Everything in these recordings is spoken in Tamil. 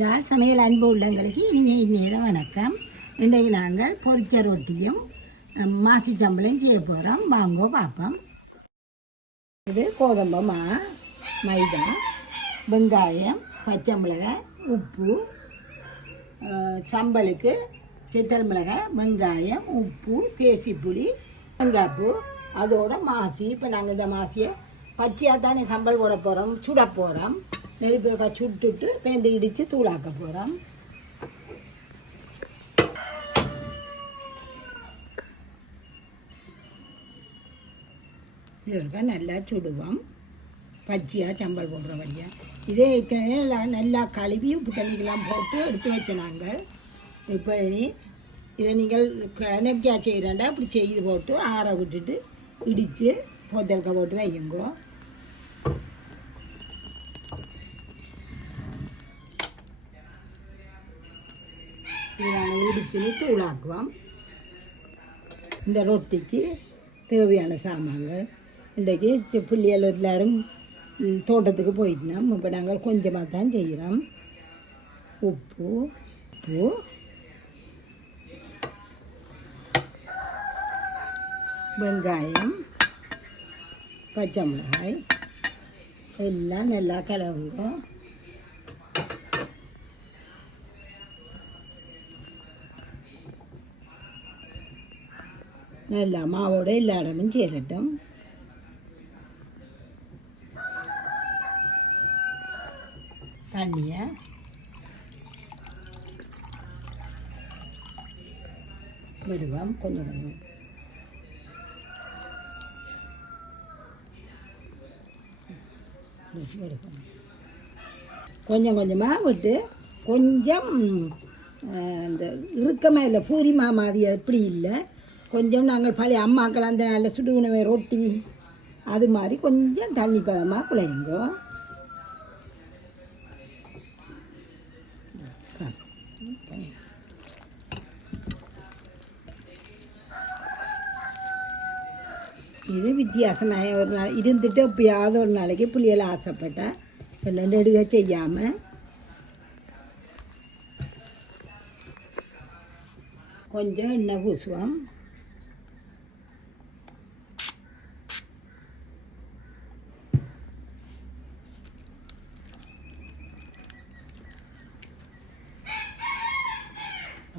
யாழ் சமையல் அன்பு உள்ளங்களுக்கு இனிய வணக்கம். இன்றைக்கு நாங்கள் பொரிச்ச ரொட்டியும் மாசி சம்பளையும் செய்ய போகிறோம். வாங்கோ பார்ப்போம். இது கோதம்பு மா, மைதா, வெங்காயம், பச்சை மிளகாய், உப்பு, சம்பளுக்கு சித்தல் மிளகாய், வெங்காயம், உப்பு, தேசிப்புளி, வெங்காய்ப்பூ, அதோட மாசி. இப்போ நாங்கள் இந்த மாசியை பச்சையாக தானே சம்பல் போட போகிறோம், சுட போகிறோம். நெருப்பிறக்கா சுட்டுட்டு பேந்து இடித்து தூளாக்க போகிறோம். இதற்கா நல்லா சுடுவோம். பச்சையாக சம்பல் போடுற வழியாக இதே நல்லா கழுவி உப்பு தண்ணிக்கெல்லாம் போட்டு எடுத்து வச்ச நாங்கள். இப்போ இதை நீங்கள் கணக்கியாக செய்கிறாண்டா அப்படி செய்து போட்டு ஆற விட்டுட்டு இடித்து போத்தல்க போட்டு வையுங்கோ. இதை நாங்கள் இடிச்சுன்னு தூளாக்குவோம். இந்த ரொட்டிக்கு தேவையான சாமான்கள் இன்றைக்கு பிள்ளைகள் எல்லாரும் தோட்டத்துக்கு போயிட்டோம். இப்போ நாங்கள் கொஞ்சமாக தான் செய்கிறோம். உப்பு, வெங்காயம், பச்சை மிளகாய் எல்லாம் நல்லா கலவுறோம். நல்லா மாவோட எல்லா இடமும் சேரட்டும். தண்ணியை விடுவோம் கொஞ்சம் கொஞ்சம் கொஞ்சமாக விட்டு கொஞ்சம் இந்த இறுக்கமாக இல்லை, பூரிமா மாதிரி எப்படி இல்லை, கொஞ்சம் நாங்கள் பழைய அம்மாக்கள் அந்த நல்ல சுடு உணவை ரொட்டி அது மாதிரி கொஞ்சம் தண்ணி பதமாக குழையுங்கோ. இது வித்தியாசமாக ஒரு நாள் இருந்துட்டு எப்பயாவது ஒரு நாளைக்கு புள்ளியெல்லாம் ஆசைப்பட்டேன் எல்லாம் நெடுக செய்யாமல் கொஞ்சம் எண்ணெய் பூசுவோம்.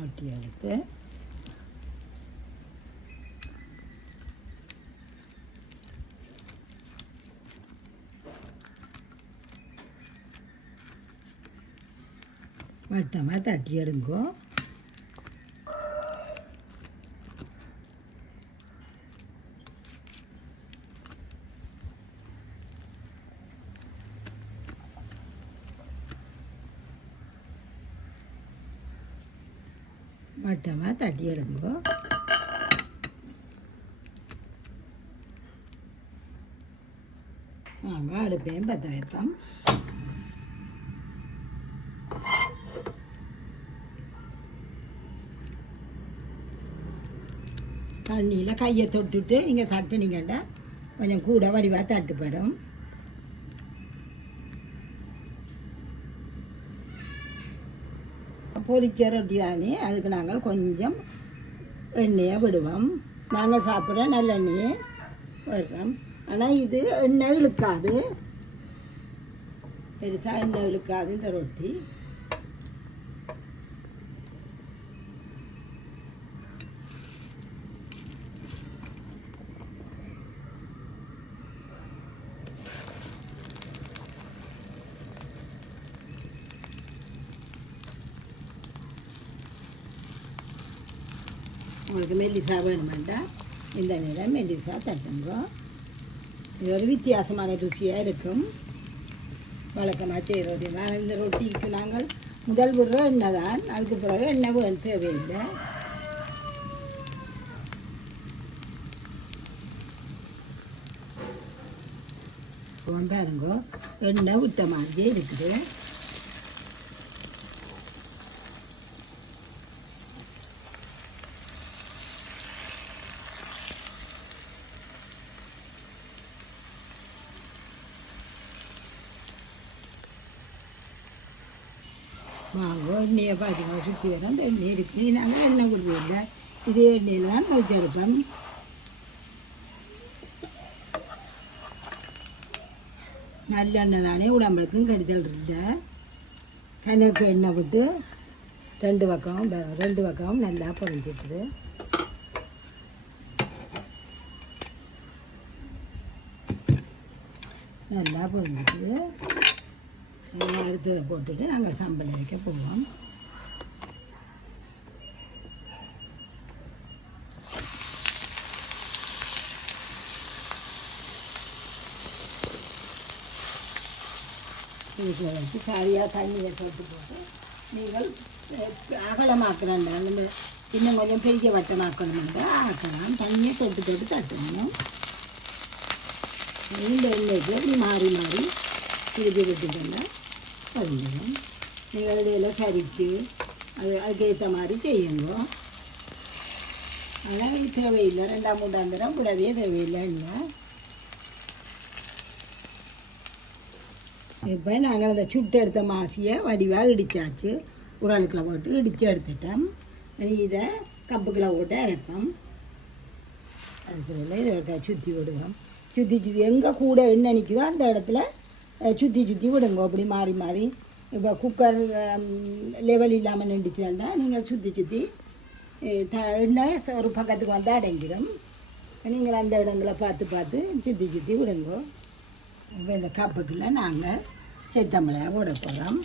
ஆட்டி எடுத்து வட்டமாக தட்டி எடுங்கோ. வட்டமாக தட்டி எடுங்கோ. நாங்கள் அடுப்பையும் பற்ற வைப்போம். தண்ணியில் கையை தொட்டுட்டு நீங்கள் தட்டுனீங்கன்னா கொஞ்சம் கூட வடிவாக தட்டுப்படும். பொரிச்ச ரொட்டி தானே, அதுக்கு நாங்கள் கொஞ்சம் எண்ணெயை விடுவோம். நாங்கள் சாப்பிட்ற நல்லெண்ணெயை விடுறோம். ஆனால் இது எண்ணெய் இழுக்காது, பெருசாக எண்ணெய் இழுக்காது இந்த ரொட்டி. உங்களுக்கு மெல்லிசா வேணுமெண்டா இந்த நேரம் மெல்லிசா தட்டுங்க. இது ஒரு வித்தியாசமான ருசியாக இருக்கும். வழக்கமாக செய்கிற ரொட்டி தான். இந்த ரொட்டிக்கு நாங்கள் முதல் விடுற எண்ணெய் தான், அதுக்கு பிறகு எண்ணெய் தேவையில்லை. பாருங்க எண்ணெய் விட்ட மாதிரியே இருக்குது. வாங்க எண்ணெயை பார்த்தீங்கன்னா சுற்றி வர அந்த எண்ணெய் இருக்குது நாங்கள் எண்ணெய் கொடுப்பதில்லை இதே எண்ணெயில் தான் வச்சிருப்போம். நல்லெண்ணெய் தானே உடம்புக்கும் கெடுதல் இல்லை. கணக்கு எண்ணெய் விட்டு ரெண்டு பக்கமும் நல்லா பொரிஞ்சிட்டுது. நல்லா பொரிஞ்சிட்டுது. அடுத்ததை போட்டுட்டு நாங்கள் சம்பளம் வைக்க போவோம். வீட்டில் வச்சு சரியாக தண்ணியை போட்டு நீங்கள் அகலமாக்குறாங்க. நம்ம இன்னும் கொஞ்சம் பெரிய வட்டமாக்கணும்னா ஆக்கலாம். தண்ணியை தொட்டு தட்டணும். இந்த எண்ணெய்க்கு அப்படி மாறி திருப்பி விட்டுட்டோம்னா பதிஞ்சிடும். நீங்கள் இடையில சரித்து அதுக்கேற்ற மாதிரி செய்யுங்க. ஆனால் தேவையில்லை, 2-3 தரம் விடவே தேவையில்லை. இப்போ நாங்கள் அந்த சுட்டு எடுத்த மாசியை வடிவாக இடித்தாச்சு. உரலுக்குள்ள போட்டு இடித்து எடுத்துட்டோம். இதை கப்புக்குள்ள போட்டு அரைப்போம். அதுக்குள்ள இதை சுற்றி விடுவோம். சுற்றி எங்கே கூட எண்ணெய் நிற்குதோ அந்த இடத்துல சுற்றி விடுங்க. அப்படி மாறி இப்போ குக்கர் லெவல் இல்லாமல் நின்றுச்சுன்னா நீங்கள் சுற்றி எண்ணெய் ஒரு பக்கத்துக்கு வந்து அடங்கிடும். நீங்கள் அந்த இடங்களை பார்த்து சுற்றி விடுங்க. இப்போ இந்த கப்புக்குள்ள நாங்கள் செத்தமிளகாய் போட போகிறோம்.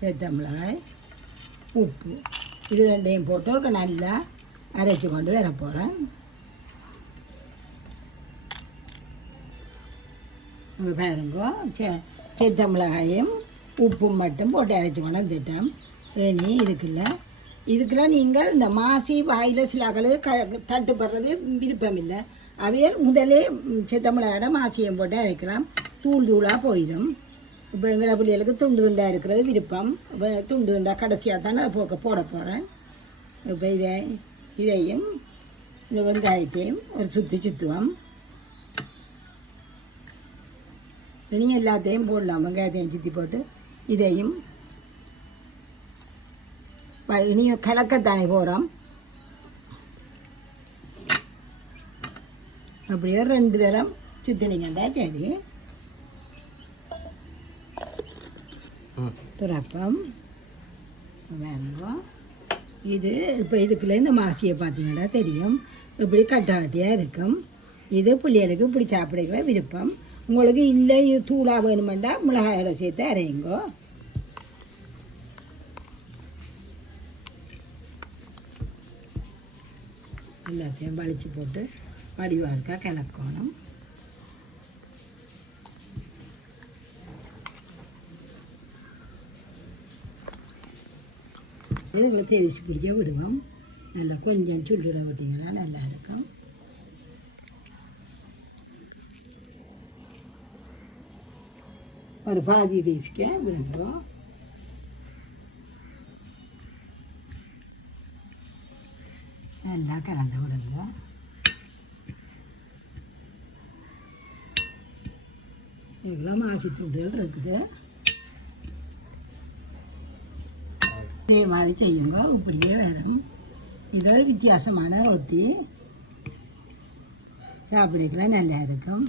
செத்தமிளகாய், உப்பு, இது ரெண்டையும் போட்டு நல்லா அரைச்சி கொண்டு வர போகிறேன். பாருங்க, செத்தமிளகாயும் உப்பும் மட்டும் போட்டு அரைச்சி கொண்டு வந்துட்டோம். இனி இதுக்குள்ள நீங்கள் இந்த மாசி வாயில் சிலாக்கள் தட்டுப்படுறது விருப்பம் இல்லை. அவையல் முதலே செத்தமிளகாட மாசியம் போட்டு அரைக்கலாம். தூளாக போயிடும். இப்போ எங்களை பிள்ளைகளுக்கு துண்டாக இருக்கிறது விருப்பம். இப்போ துண்டாக கடைசியாக தானே அதை போட போகிறேன். இப்போ இதையும் இந்த வெங்காயத்தையும் ஒரு சுற்றுவோம். நீங்கள் எல்லாத்தையும் போடலாம். வெங்காயத்தையும் சுற்றி போட்டு இதையும் இனியும் கலக்கத்தானே போகிறோம். அப்படியே 2 தரம் சுற்றினீங்கண்டா சரி. துறப்பம் வேணுங்க. இது இப்போ இதுக்குள்ளே இந்த மாசியை பார்த்தீங்கன்னா தெரியும். இப்படி கட்டாகட்டியாக இருக்கும். இது பிள்ளைகளுக்கு இப்படி சாப்பிடுகிற விருப்பம். உங்களுக்கு இல்லை இது தூளாக வேணுமெண்டா மிளகாயோட சேர்த்து அரையுங்கோ. எல்லாத்தையும் வலிச்சு போட்டு வடிவாக கலக்கணும். இதுல தெரிச்சு பிடிக்க விடுவோம். நல்லா கொஞ்சம் சுள்ளிட விட்டிங்கன்னா நல்லா இருக்கும். ஒரு பாதி தேய்ச்சிக்க விடுவோம். நல்லா கலந்து விடுங்க. இதெல்லாம் மாசி துண்டுகள் இருக்குது. இதே மாதிரி செய்யுங்க. இப்படியே வரும். இது ஒரு வித்தியாசமான ரொட்டி. சாப்பிடுக்கலாம் நல்லா இருக்கும்.